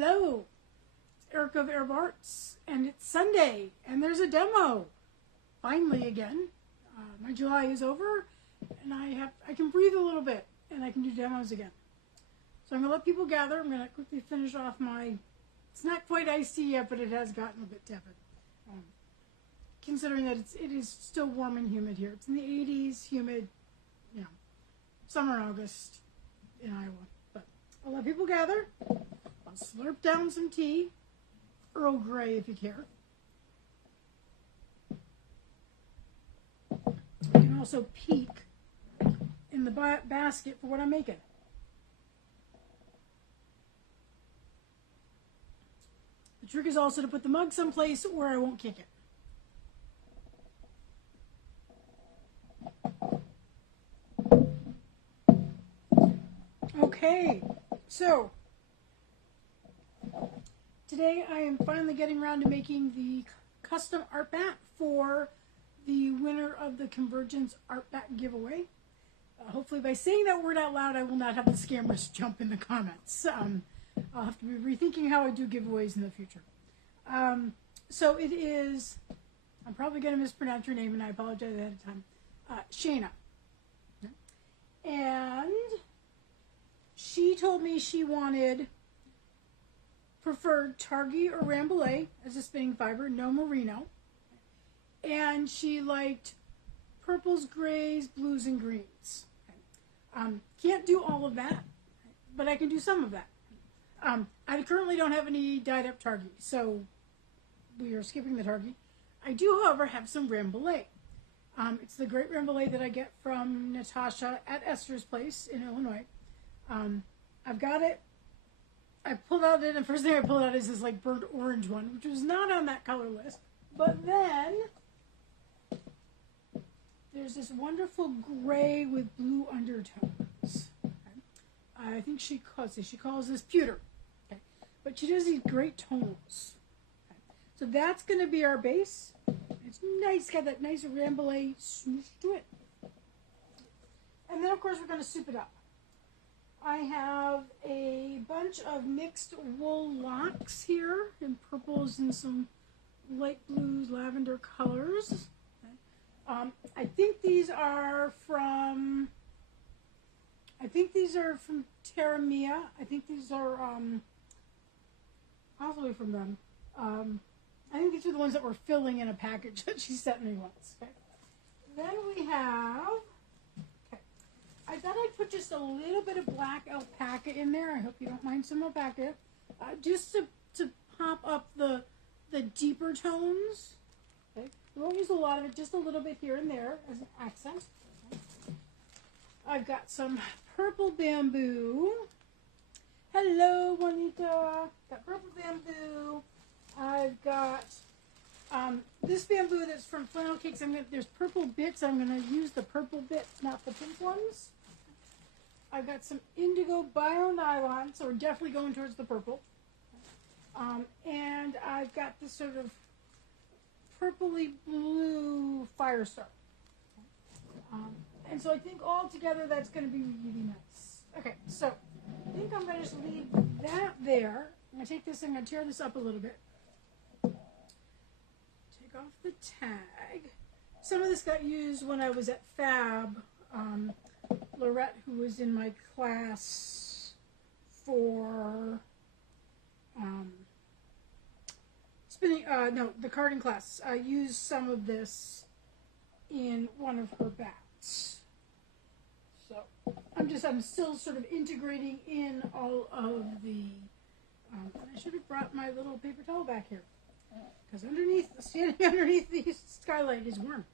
Hello, it's Erica of Arab Arts, and it's Sunday, and there's a demo. Finally, again, my July is over, and I can breathe a little bit, and I can do demos again. So I'm gonna let people gather. I'm gonna quickly finish off my. It's not quite icy yet, but it has gotten a bit tepid. Considering that it is still warm and humid here. It's in the 80s, humid, you know, summer, August in Iowa. But I'll let people gather. I'll slurp down some tea, Earl Grey if you care. You can also peek in the basket for what I'm making. The trick is also to put the mug someplace where I won't kick it. Okay, so today I am finally getting around to making the custom art bat for the winner of the Convergence art bat giveaway. Hopefully by saying that word out loud I will not have the scammers jump in the comments. I'll have to be rethinking how I do giveaways in the future. So it is, I'm probably going to mispronounce your name and I apologize ahead of time, Shayna. And she told me she wanted preferred Targhee or Rambouillet as a spinning fiber, no merino. And she liked purples, grays, blues, and greens. Can't do all of that, but I can do some of that. I currently don't have any dyed up Targhee, so we are skipping the Targhee. I do, however, have some Rambouillet. It's the great Rambouillet that I get from Natasha at Esther's place in Illinois. I've got it. I pulled out it, and the first thing I pulled out is this like burnt orange one, which was not on that color list. But then there's this wonderful gray with blue undertones. Okay. I think she calls this pewter. Okay. But she does these great tonals. Okay. So that's going to be our base. It's nice, got that nice Rambouillet smoosh to it. And then, of course, we're going to soup it up. I have a bunch of mixed wool locks here in purples and some light blues, lavender colors. Okay. I think these are from Terra Mia. I think these are possibly from them. I think these are the ones that were filling in a package that she sent me once. Okay. Then we have, I thought I'd put just a little bit of black alpaca in there. I hope you don't mind some alpaca. Just to pop up the deeper tones. Okay. We won't use a lot of it, just a little bit here and there as an accent. Okay. I've got some purple bamboo. Hello, Juanita. Got purple bamboo. I've got this bamboo that's from Flannel Cakes. There's purple bits. I'm going to use the purple bits, not the pink ones. I've got some indigo bio nylon, so we're definitely going towards the purple. And I've got this sort of purpley blue fire star. And so I think all together that's going to be really nice. Okay, so I think I'm going to just leave that there. I'm going to take this and I'm going to tear this up a little bit. Take off the tag. Some of this got used when I was at Fab. Lorette, who was in my class for the carding class, used some of this in one of her bats. So I'm still sort of integrating in all of the. I should have brought my little paper towel back here because standing underneath the skylight is warm.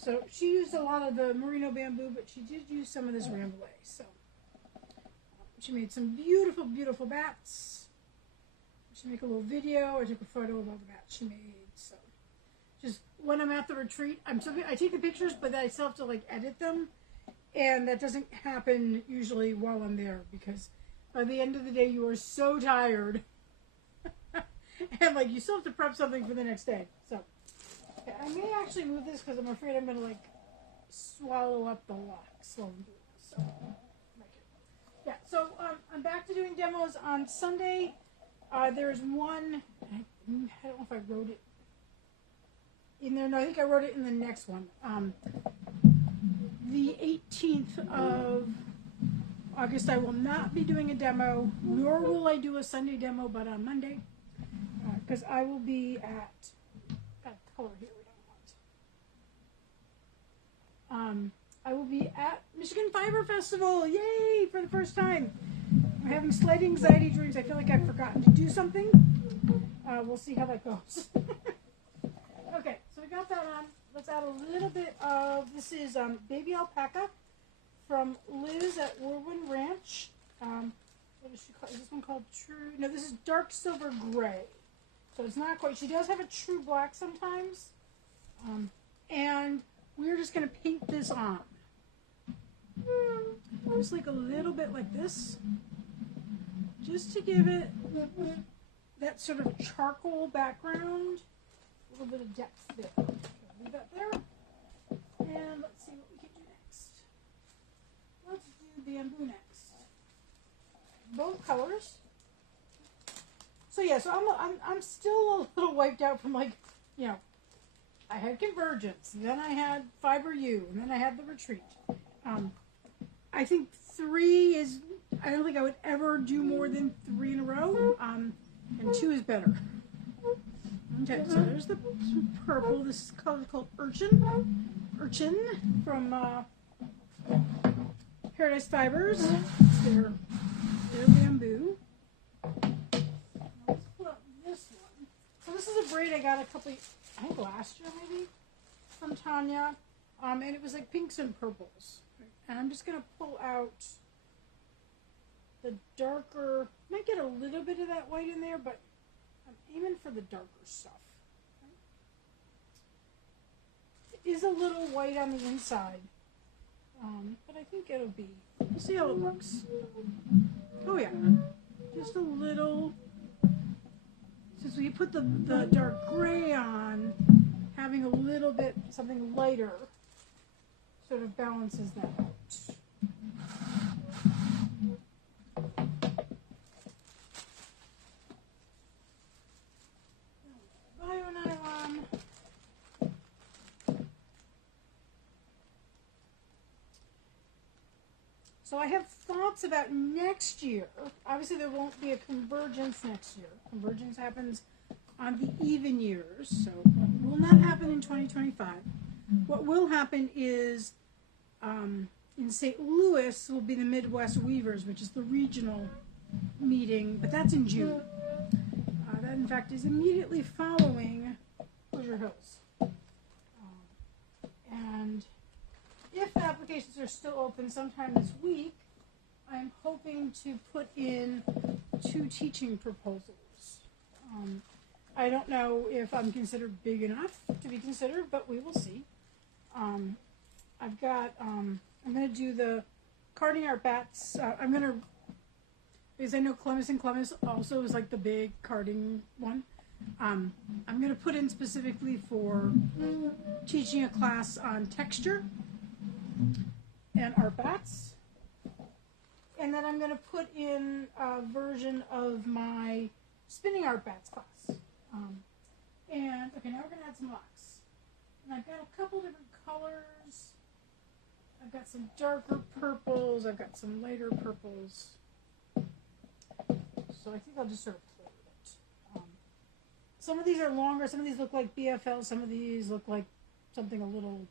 So she used a lot of the merino bamboo, but she did use some of this Rambouillet. So she made some beautiful, beautiful bats. She made a little video. I took a photo of all the bats she made. So just when I'm at the retreat, I take the pictures, but I still have to like edit them, and that doesn't happen usually while I'm there because by the end of the day you are so tired, and like you still have to prep something for the next day. So. I may actually move this because I'm afraid I'm going to like swallow up the locks while I'm doing this. So, yeah. So I'm back to doing demos on Sunday. There's one, I don't know if I wrote it in there. No, I think I wrote it in the next one. The 18th of August, I will not be doing a demo, nor will I do a Sunday demo, but on Monday, because I will be at, got a color here we don't want. I will be at Michigan Fiber Festival, yay, for the first time. I'm having slight anxiety dreams. I feel like I've forgotten to do something. We'll see how that goes. Okay, so we got that on. Let's add a little bit of, this is Baby Alpaca from Liz at Whirlwind Ranch. What is she called? Is this one called True? No, this is Dark Silver Gray. So it's not quite, she does have a true black sometimes. And we're just going to paint this on. Just like a little bit like this. Just to give it that sort of charcoal background. A little bit of depth there. Leave that there. And let's see what we can do next. Let's do bamboo next. Both colors. So yeah, so I'm still a little wiped out from, like, you know, I had Convergence, then I had Fiber U, and then I had the Retreat. I think 3 is, I don't think I would ever do more than 3 in a row, and 2 is better. Okay, so there's the purple. This is color called Urchin from Paradise Fibers. It's their bamboo. Let's pull out this one. So this is a braid I got I think last year maybe, from Tanya. And it was like pinks and purples. And I'm just going to pull out the darker, might get a little bit of that white in there, but I'm aiming for the darker stuff. It is a little white on the inside, but I think it'll be, we'll see how it looks. Oh yeah, just a little, since we put the dark gray on, having a little bit, something lighter, sort of balances that out. Bio-nylon. So I have thoughts about next year. Obviously there won't be a Convergence next year. Convergence happens on the even years, so it will not happen in 2025. What will happen is in St. Louis will be the Midwest Weavers, which is the regional meeting, but that's in June. That, in fact, is immediately following Hoosier Hills. And if the applications are still open sometime this week, I'm hoping to put in 2 teaching proposals. I don't know if I'm considered big enough to be considered, but we will see. I've got, I'm going to do the carding art bats. I'm going to, because I know Columbus and Columbus also is like the big carding one. I'm going to put in specifically for teaching a class on texture and art bats. And then I'm going to put in a version of my spinning art bats class. And, okay, now we're going to add some locks. And I've got a couple different colors. I've got some darker purples. I've got some lighter purples. So I think I'll just sort of play with it. Some of these are longer. Some of these look like BFL. Some of these look like something a little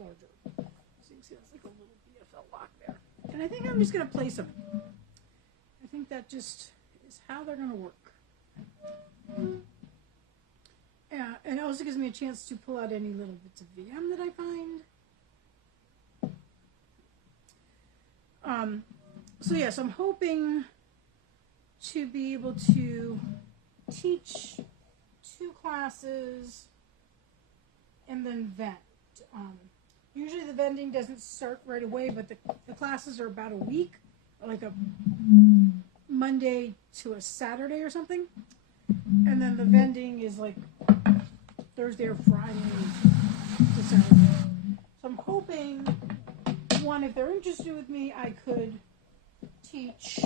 larger. So you can see that's like a little BFL lock there. And I think I'm just going to place them. I think that just is how they're going to work. Yeah, and it also gives me a chance to pull out any little bits of VM that I find. So yes, I'm hoping to be able to teach 2 classes and then vend. Usually the vending doesn't start right away, but the classes are about a week, like a Monday to a Saturday or something. And then the vending is like Thursday or Friday to Saturday. So I'm hoping, one, if they're interested with me, I could teach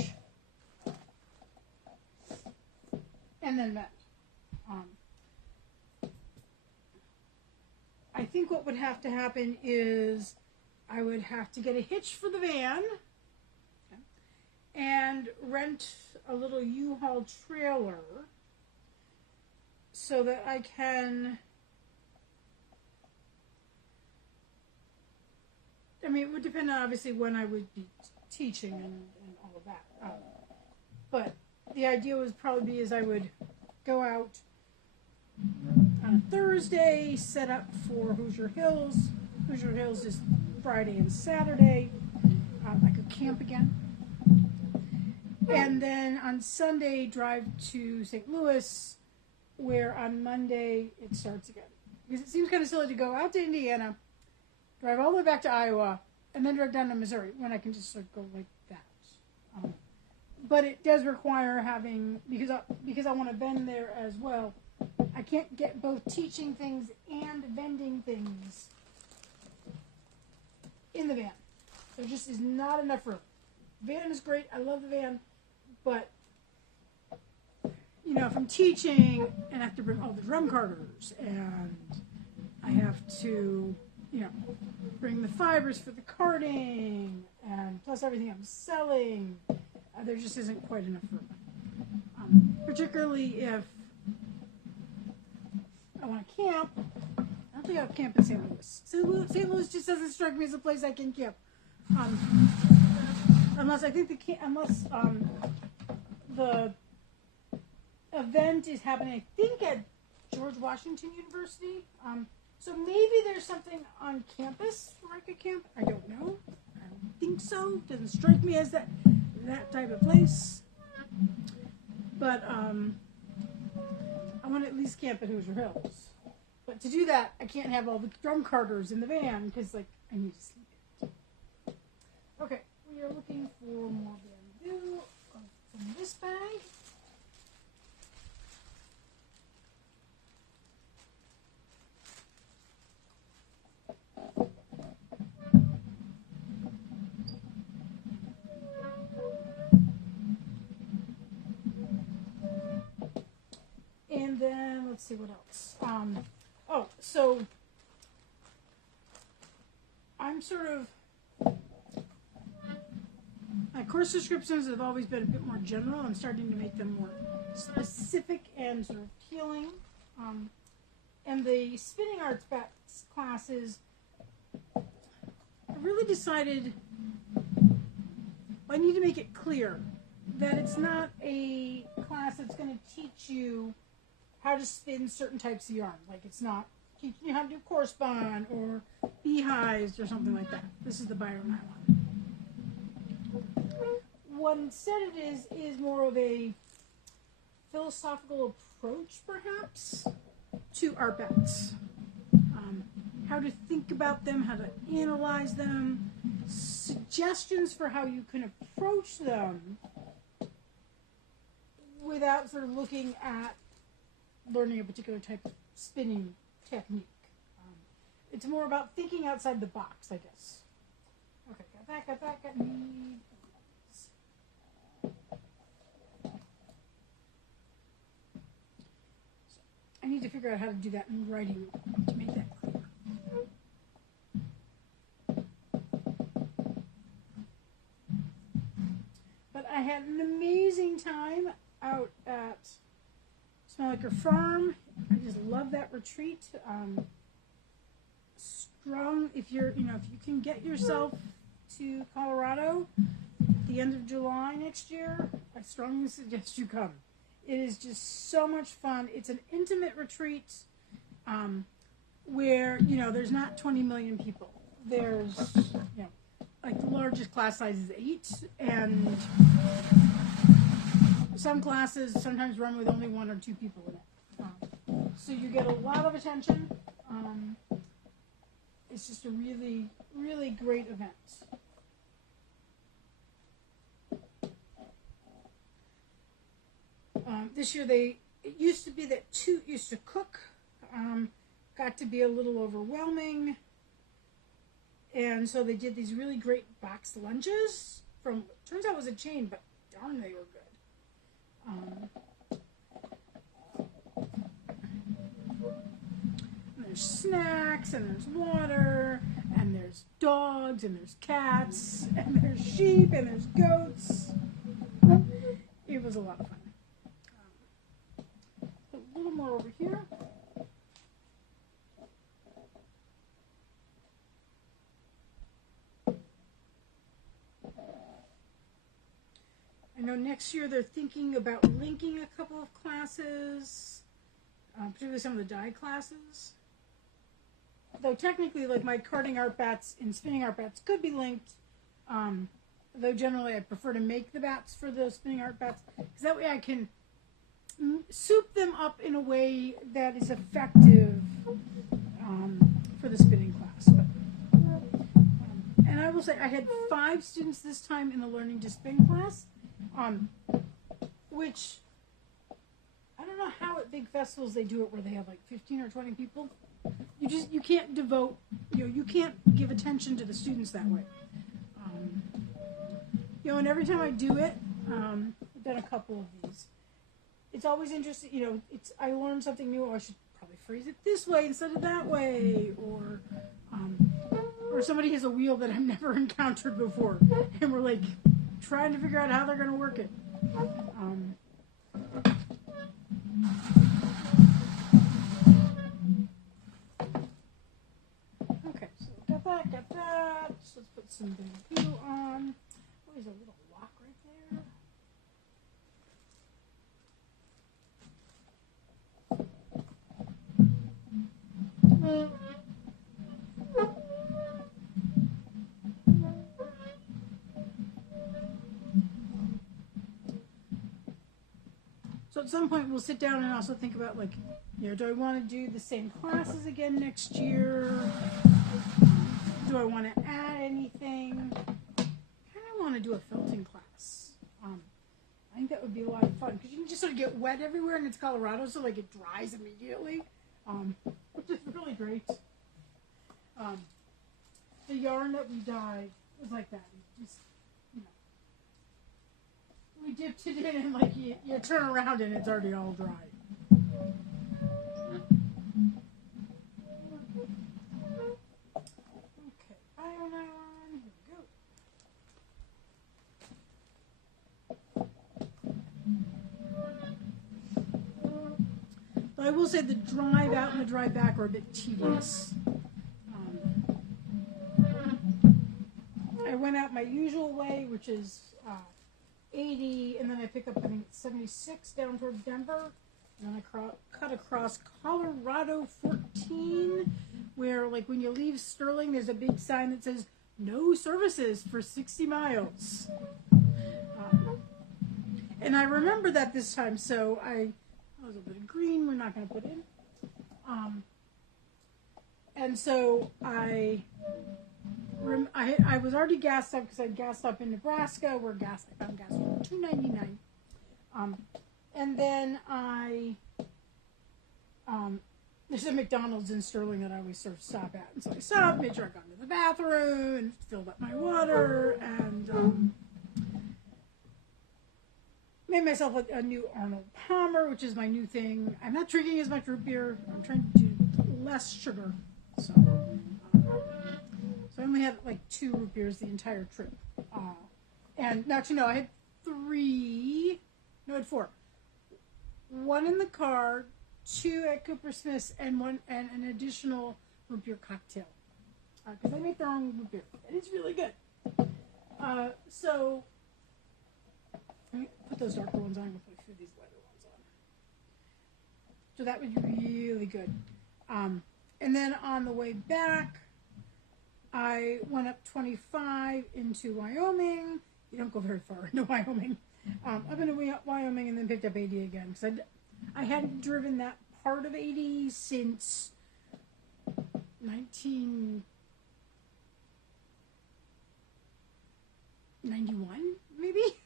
and then mend. I think what would have to happen is I would have to get a hitch for the van, okay, and rent a little U-Haul trailer so that I can, I mean, it would depend on obviously when I would be teaching and all of that. But the idea would probably be is I would go out on a Thursday, set up for Hoosier Hills. Hoosier Hills is Friday and Saturday. I could camp again. And then on Sunday, drive to St. Louis, where on Monday it starts again. Because it seems kind of silly to go out to Indiana, drive all the way back to Iowa, and then drive down to Missouri when I can just sort of go like that. But it does require having, because I want to vend there as well, I can't get both teaching things and vending things in the van. There just is not enough room. Van is great. I love the van. But, you know, if I'm teaching and I have to bring all the drum carters and I have to, you know, bring the fibers for the carting and plus everything I'm selling, there just isn't quite enough room. Particularly if I want to camp. I don't think I'll camp in St. Louis. St. Louis just doesn't strike me as a place I can camp. Unless I think the event is happening, I think, at George Washington University. So maybe there's something on campus where I could camp. I don't know. I don't think so. Doesn't strike me as that type of place. But I want to at least camp at Hoosier Hills. But to do that, I can't have all the drum carters in the van because, like, I need to sleep in it. Okay, we are looking for more bamboo from this bag. And then, let's see what else. So I'm sort of, my course descriptions have always been a bit more general. I'm starting to make them more specific and sort of appealing. And the spinning arts classes, I really decided I need to make it clear that it's not a class that's going to teach you how to spin certain types of yarn. Like, it's not teaching you how to do correspond or beehives or something like that. This is the bio nylon. What instead it is more of a philosophical approach, perhaps, to art bats. How to think about them, how to analyze them, suggestions for how you can approach them without sort of looking at learning a particular type of spinning technique. It's more about thinking outside the box, I guess. Okay, got that, me. I need to figure out how to do that in writing to make that clear. But I had an amazing time out at Smell Like Your Farm. I just love that retreat. Strong, if you can get yourself to Colorado at the end of July next year, I strongly suggest you come. It is just so much fun. It's an intimate retreat where, there's not 20 million people. There's, like the largest class size is 8, and some classes sometimes run with only 1 or 2 people in it. So you get a lot of attention. It's just a really, really great event. This year it used to be that 2 used to cook, got to be a little overwhelming, and so they did these really great boxed lunches turns out it was a chain, but darn they were good. there's snacks, and there's water, and there's dogs, and there's cats, and there's sheep, and there's goats. It was a lot of fun. A little more over here. I know next year they're thinking about linking a couple of classes, particularly some of the dye classes. Though technically, like my karting art bats and spinning art bats could be linked. Though generally I prefer to make the bats for the spinning art bats, because that way I can soup them up in a way that is effective for the spinning class. But, and I will say I had 5 students this time in the Learning to Spin class, which I don't know how at big festivals they do it where they have like 15 or 20 people. You can't devote, you can't give attention to the students that way. And every time I do it, I've done a couple of these. It's always interesting, I learned something new. I should probably phrase it this way instead of that way, or somebody has a wheel that I've never encountered before, and we're like trying to figure out how they're going to work it. Okay, so got that. So let's put some bamboo on. Oh, there's a little lock right there. So at some point we'll sit down and also think about do I want to do the same classes again next year? Do I want to add anything? I kind of want to do a felting class. I think that would be a lot of fun because you can just sort of get wet everywhere, and it's Colorado, so it dries immediately, which is really great. The yarn that we dyed was like that. Just, we dipped it in, and you turn around and it's already all dry. Okay, iron, here we go. But I will say the drive out and the drive back are a bit tedious. I went out my usual way, which is 80, and then I pick up, I think, 76 down toward Denver. And then I cut across Colorado 14, where, when you leave Sterling, there's a big sign that says, no services for 60 miles. And I remember that this time, so was a bit of green we're not going to put in. And so I was already gassed up because I gassed up in Nebraska, where I found gas for $2.99. And then there's a McDonald's in Sterling that I always sort of stop at. And so I stopped, made sure I got into the bathroom, and filled up my water, and made myself a new Arnold Palmer, which is my new thing. I'm not drinking as much root beer. I'm trying to do less sugar. So I only had 2 root beers the entire trip. And now, I had 4. 1 in the car, 2 at Cooper Smith's, and an additional root beer cocktail. Because they make their own root beer. And it's really good. So let me put those darker ones on before I put these lighter ones on. So that was really good. And then on the way back, I went up 25 into Wyoming. You don't go very far into Wyoming. Up into Wyoming, and then picked up 80 again. Because I hadn't driven that part of 80 since 1991, maybe?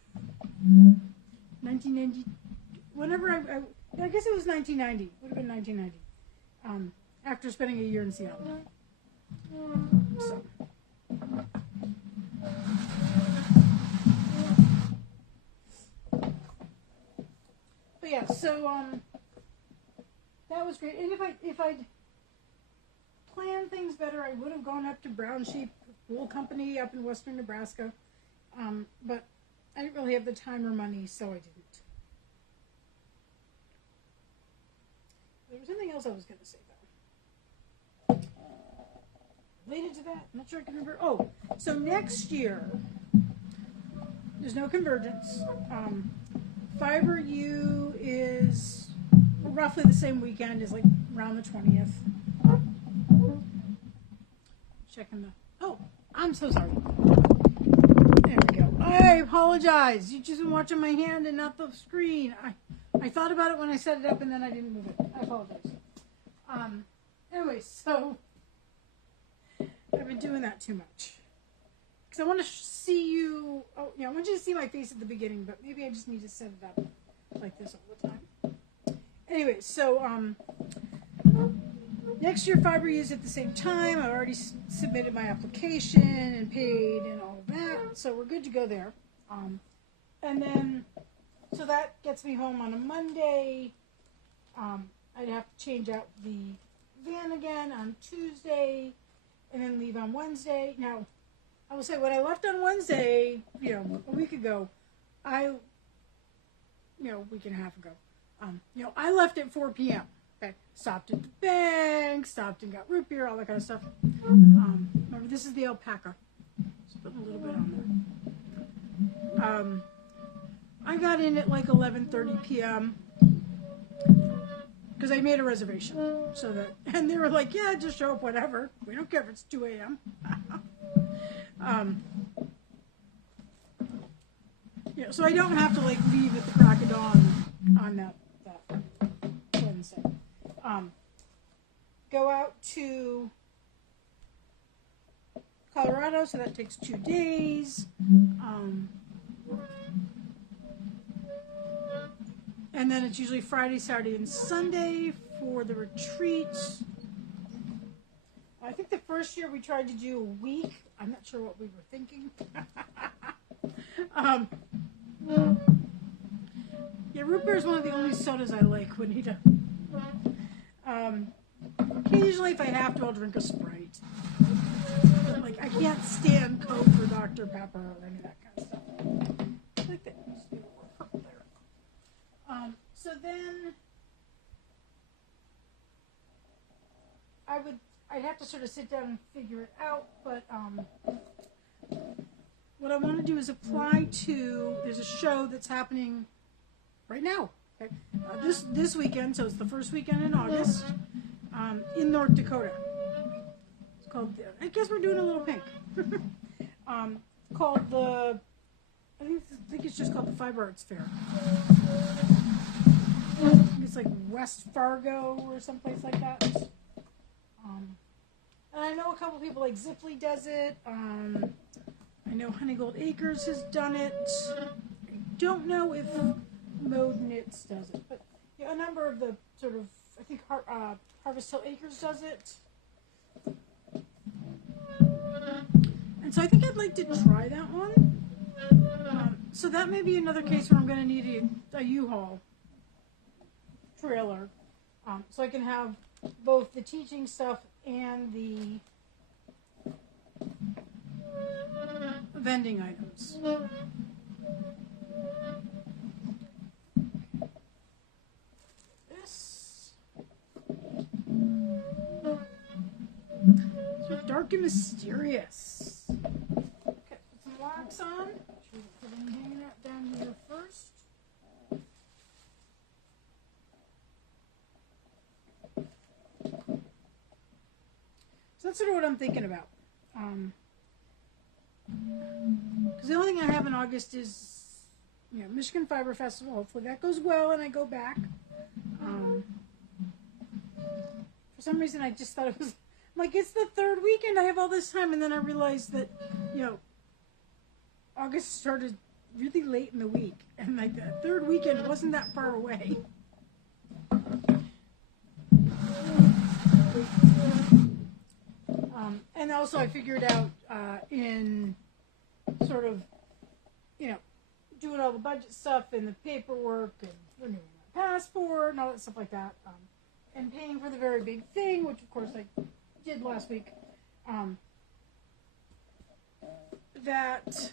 1990. Whenever I guess it was 1990. Would have been 1990. After spending a year in Seattle. So. But yeah, so that was great. And if I'd planned things better, I would have gone up to Brown Sheep Wool Company up in western Nebraska. But I didn't really have the time or money, so I didn't. There was something else I was going to say, though. Related to that, I'm not sure I can remember. Oh, so next year, there's no convergence. Fiber U is roughly the same weekend as like around the 20th. Checking the. Oh, I'm so sorry. There we go. I apologize. You just been watching my hand and not the screen. I thought about it when I set it up and then I didn't move it. I apologize. Anyway, so I've been doing that too much. Because I want to see you. Oh, yeah, I want you to see my face at the beginning, but maybe I just need to set it up like this all the time. Anyway, so next year Fiber U's at the same time. I already submitted my application and paid and all of that, so we're good to go there. And then, so that gets me home on a Monday. I'd have to change out the van again on Tuesday, and then leave on Wednesday. Now, I will say, when I left on Wednesday, a week ago, a week and a half ago, I left at 4 p.m. Okay, stopped at the bank, stopped and got root beer, all that kind of stuff. Remember, this is the alpaca. Just putting a little bit on there. I got in at like 11:30 p.m. because I made a reservation, and they were like, "Yeah, just show up, whatever. We don't care if it's 2 a.m." So I don't have to like leave at the crack of dawn on that Wednesday. Go out to Colorado, so that takes 2 days. And then it's usually Friday, Saturday, and Sunday for the retreat. I think the first year we tried to do a week. I'm not sure what we were thinking. Root beer is one of the only sodas I like, Juanita. Occasionally, if I have to, I'll drink a Sprite. Like, I can't stand Coke or Dr. Pepper or any of that kind of stuff. I like that. There. So then, I'd have to sort of sit down and figure it out, but what I want to do is apply to, there's a show that's happening right now, okay? This weekend, so it's the first weekend in August, in North Dakota. It's called, I guess we're doing a little pink. Called I think it's just called the Fiber Arts Fair. It's like West Fargo or someplace like that. And I know a couple people, like Zipley does it. I know Honeygold Acres has done it. I don't know if Mode Knits does it, but a number of the sort of, I think Harvest Hill Acres does it. And so I think I'd like to try that one. So that may be another case where I'm going to need a U-Haul trailer, so I can have both the teaching stuff and the vending items. This is dark and mysterious. Okay, put some wax on. Put them hanging out down here first. So that's sort of what I'm thinking about. Because the only thing I have in August is, Michigan Fiber Festival. Hopefully that goes well and I go back. For some reason, I just thought it was like, it's the third weekend. I have all this time, and then I realized that, August started really late in the week, and like the third weekend wasn't that far away. And also I figured out in sort of, doing all the budget stuff and the paperwork and renewing my passport and all that stuff like that, and paying for the very big thing, which of course I did last week, that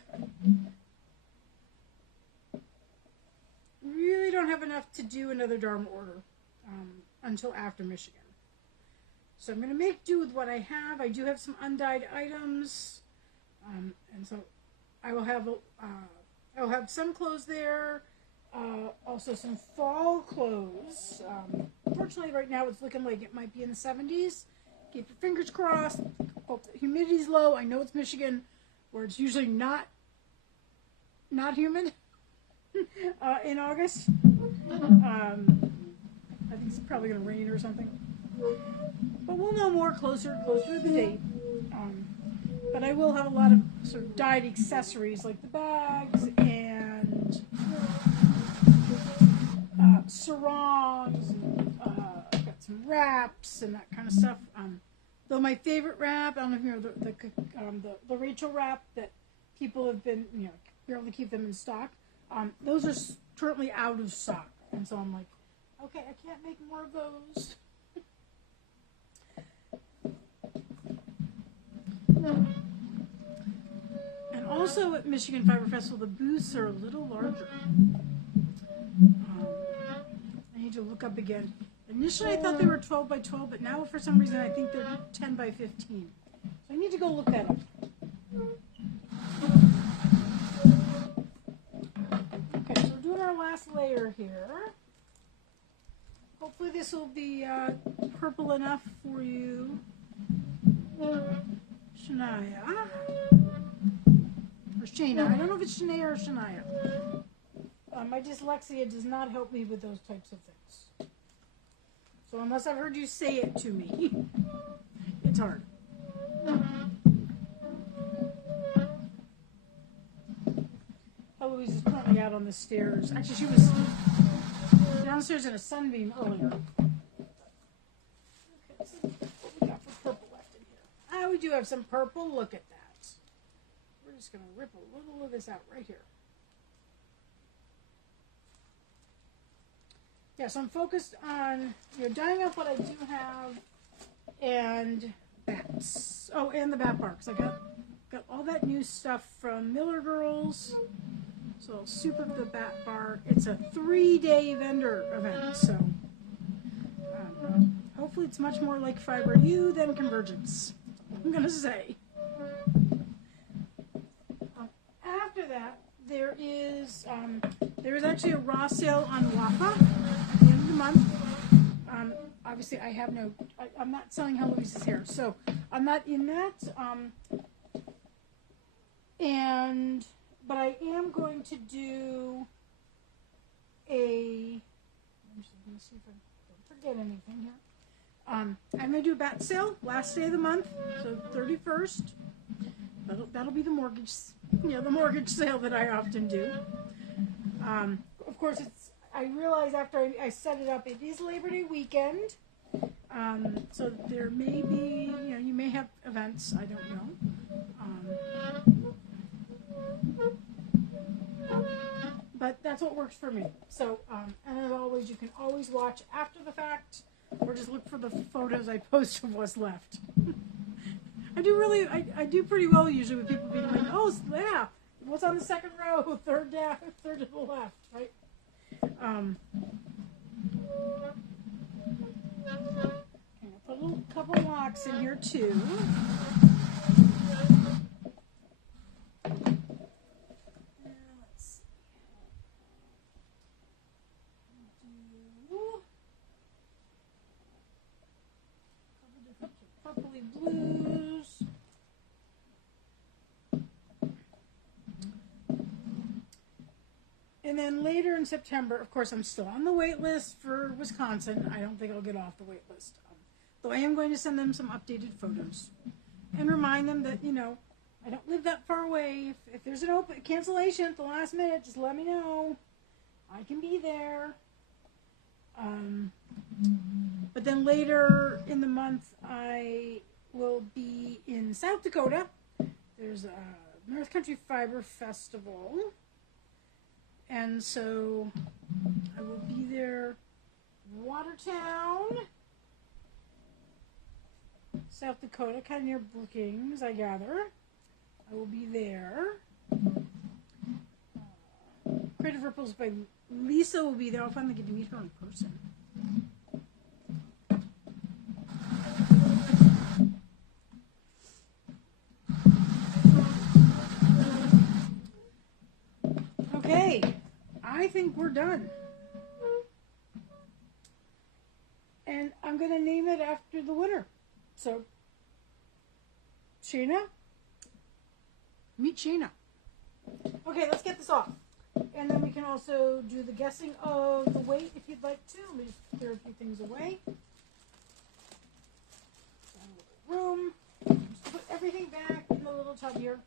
really don't have enough to do another Dharma order until after Michigan. So I'm going to make do with what I have. I do have some undyed items, and so I will have some clothes there. Also some fall clothes. Unfortunately, right now it's looking like it might be in the 70s. Keep your fingers crossed. Hope the humidity's low. I know it's Michigan, where it's usually not humid in August. I think it's probably going to rain or something. But we'll know more closer to the date. But I will have a lot of sort of dyed accessories like the bags and sarongs, and I've got some wraps and that kind of stuff. Though my favorite wrap, I don't know if you know the Rachel wrap that people have been, you're able to keep them in stock. Those are currently out of stock, and so I'm like, okay, I can't make more of those. And also at Michigan Fiber Festival, the booths are a little larger. I need to look up again. Initially, I thought they were 12 by 12, but now for some reason I think they're 10 by 15. So I need to go look that up. Okay, so we're doing our last layer here. Hopefully this will be purple enough for you, Shania. Or Shana. I don't know if it's Shania or Shania. My dyslexia does not help me with those types of things. So unless I've heard you say it to me, it's hard. Eloise is currently out on the stairs. Actually, she was downstairs in a sunbeam earlier. Okay, let's see what we got for purple left in here. Ah, we do have some purple. Look at that. We're just going to rip a little of this out right here. Yeah, so I'm focused on dyeing up what I do have and bats. Oh, and the bat barks. I got all that new stuff from Miller Girls. So I'll soup up the bat bark. It's a 3-day vendor event, so hopefully it's much more like Fiber U than Convergence. I'm gonna say. After that, there is actually a raw sale on WAPA at the end of the month. Obviously, I'm not selling Heloise's hair, so I'm not in that. But I am going to do a. Let me see if I don't forget anything here. I'm going to do a bat sale last day of the month, so 31st. That'll be the mortgage, the mortgage sale that I often do. Of course, I realize after I set it up, it is Labor Day weekend. So there may be, you may have events, I don't know. But that's what works for me. So, and as always, you can always watch after the fact, or just look for the photos I post of what's left. I do pretty well usually with people being like, oh yeah, what's on the second row, third to the left, right? Okay, I'll put a couple locks in here too. Purpley blues. And then later in September, of course, I'm still on the wait list for Wisconsin. I don't think I'll get off the wait list. Though I am going to send them some updated photos and remind them that, I don't live that far away. If there's an open cancellation at the last minute, just let me know. I can be there. But then later in the month, I will be in South Dakota. There's a North Country Fiber Festival. And so I will be there, Watertown. South Dakota, kind of near Brookings, I gather. I will be there. Creative Ripples by Lisa will be there. I'll finally get to meet her in person. Okay, I think we're done. And I'm going to name it after the winner. So, Shayna, meet Shayna. Okay, let's get this off. And then we can also do the guessing of the weight if you'd like to. Let me just clear a few things away. Room. Just put everything back in the little tub here.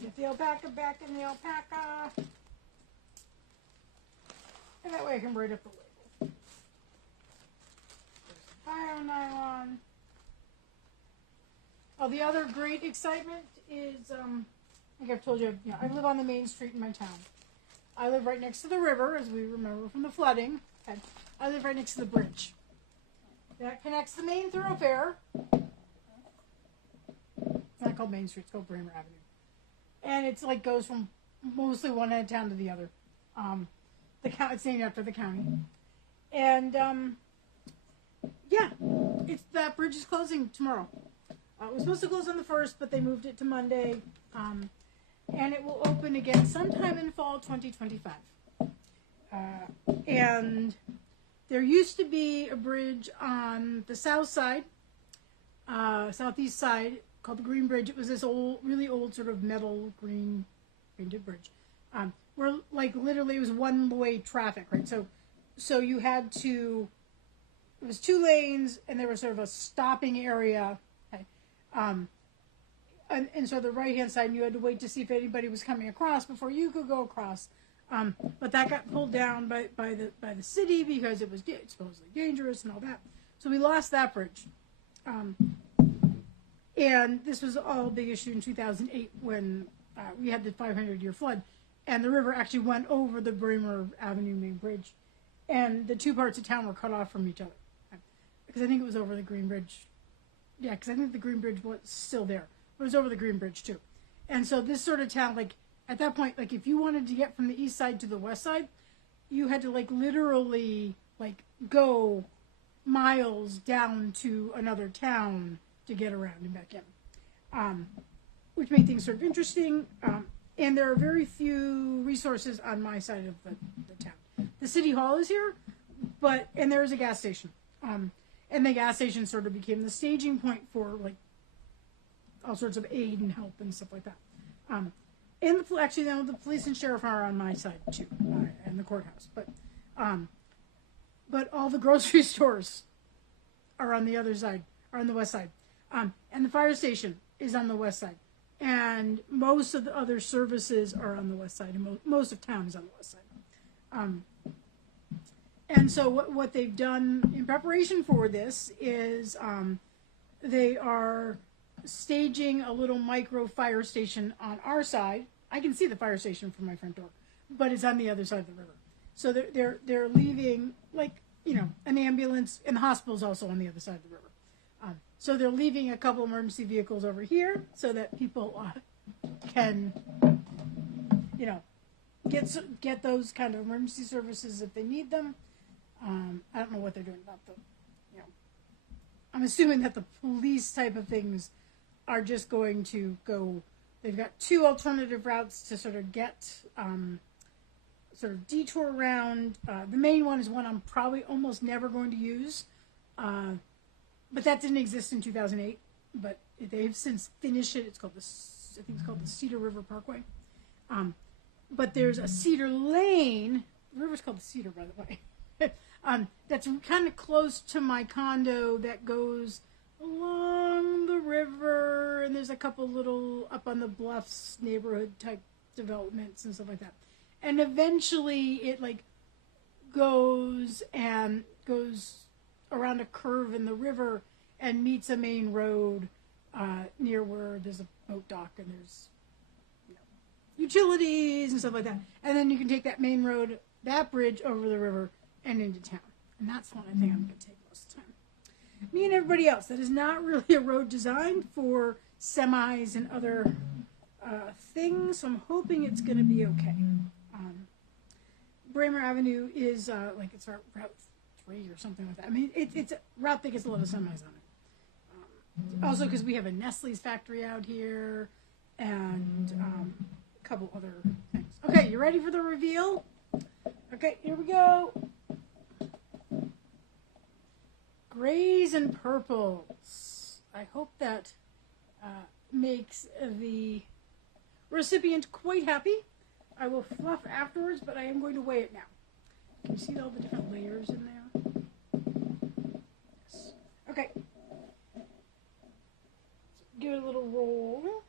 Get the alpaca back in the alpaca. And that way I can write up the label. Bio nylon. Oh, the other great excitement is, like I've told you, I live on the main street in my town. I live right next to the river, as we remember from the flooding. Okay. I live right next to the bridge. That connects the main thoroughfare. It's not called Main Street, it's called Bramer Avenue. And it's like goes from mostly one end of town to the other. It's named after the county. And yeah, that bridge is closing tomorrow. It was supposed to close on the 1st, but they moved it to Monday. And it will open again sometime in fall 2025. And there used to be a bridge on the south side, southeast side, called the Green Bridge. It was this really old sort of metal green painted bridge, where like literally it was one-way traffic, right? So you had to. It was 2 lanes, and there was sort of a stopping area. Okay. And so the right-hand side, and you had to wait to see if anybody was coming across before you could go across. But that got pulled down by the city because it was supposedly dangerous and all that. So we lost that bridge. And this was all a big issue in 2008 when we had the 500-year flood. And the river actually went over the Bramer Avenue main bridge. And the 2 parts of town were cut off from each other. Because I think it was over the Green Bridge. Yeah, because I think the Green Bridge was still there. It was over the Green Bridge, too. And so this sort of town, like, at that point, like, if you wanted to get from the east side to the west side, you had to, like, literally, like, go miles down to another town to get around and back in. Which made things sort of interesting. And there are very few resources on my side of the town. The city hall is here, and there is a gas station. And the gas station sort of became the staging point for, like, all sorts of aid and help and stuff like that. And the police and sheriff are on my side too, and the courthouse. But all the grocery stores are on the other side, are on the west side, and the fire station is on the west side, and most of the other services are on the west side, and most of town is on the west side. And so what they've done in preparation for this is they are staging a little micro fire station on our side. I can see the fire station from my front door, but it's on the other side of the river. So they're leaving, like, an ambulance, and the hospital's also on the other side of the river. So they're leaving a couple emergency vehicles over here so that people can, get those kind of emergency services if they need them. I don't know what they're doing about I'm assuming that the police type of things are just going to go. They've got 2 alternative routes to sort of get, sort of detour around. The main one is one I'm probably almost never going to use, but that didn't exist in 2008. But they've since finished it. I think it's called the Cedar River Parkway. But there's a Cedar Lane. The river's called the Cedar, by the way. That's kind of close to my condo that goes along the river, and there's a couple little up on the bluffs neighborhood type developments and stuff like that. And eventually it like goes around a curve in the river and meets a main road near where there's a boat dock and there's utilities and stuff like that. And then you can take that main road, that bridge over the river and into town. And that's the one I think I'm going to take most of the time. me and everybody else. That is not really a road designed for semis and other things, so I'm hoping it's going to be okay. Bramer Avenue is like it's our Route 3 or something like that. I mean, it's a route that gets a lot of semis on it. Also, because we have a Nestle's factory out here and a couple other things. Okay, you ready for the reveal? Okay, here we go. Grays and purples. I hope that makes the recipient quite happy. I will fluff afterwards, but I am going to weigh it now. Can you see all the different layers in there? Yes. Okay. Give it a little roll.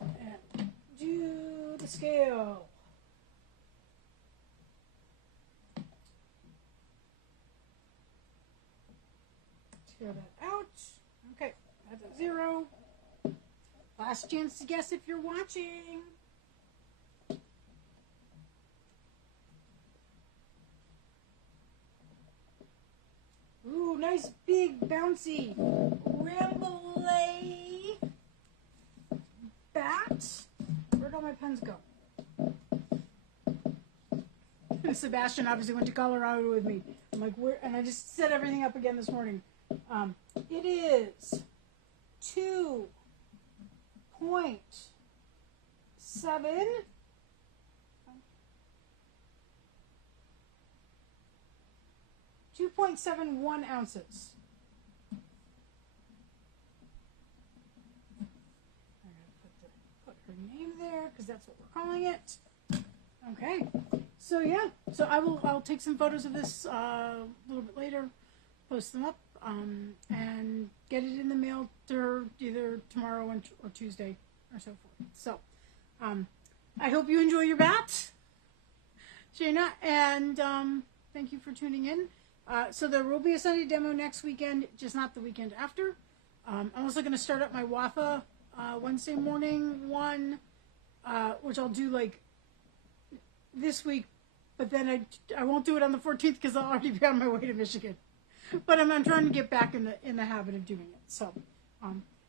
And do the scale. Tear that out. Okay, that's a 0. Last chance to guess if you're watching. Ooh, nice big bouncy Ramblay Batt. Where'd all my pens go? And Sebastian obviously went to Colorado with me. I'm like, where? And I just set everything up again this morning. It is 2.7 2.71 ounces. I'm going to put her name there because that's what we're calling it. Okay. So yeah. So I'll take some photos of this a little bit later, post them up, and get it in the mail to her either tomorrow or Tuesday or so forth. So I hope you enjoy your Batt, Shayna, and thank you for tuning in. So there will be a Sunday demo next weekend, just not the weekend after. I'm also going to start up my WAFA Wednesday morning one, which I'll do like this week, but then I won't do it on the 14th because I'll already be on my way to Michigan. But I'm trying to get back in the habit of doing it. So,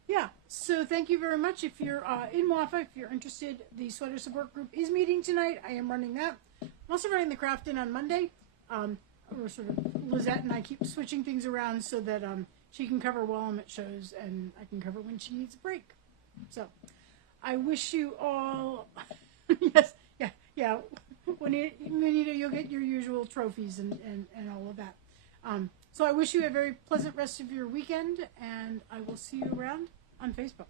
yeah. So thank you very much. If you're in WAFA, if you're interested, the sweater support group is meeting tonight. I am running that. I'm also running the craft in on Monday. We're sort of, Lizette and I keep switching things around so that she can cover while I'm at shows and I can cover when she needs a break. So I wish you all, yes, yeah. Juanita, you'll get your usual trophies and all of that. So I wish you a very pleasant rest of your weekend, and I will see you around on Facebook.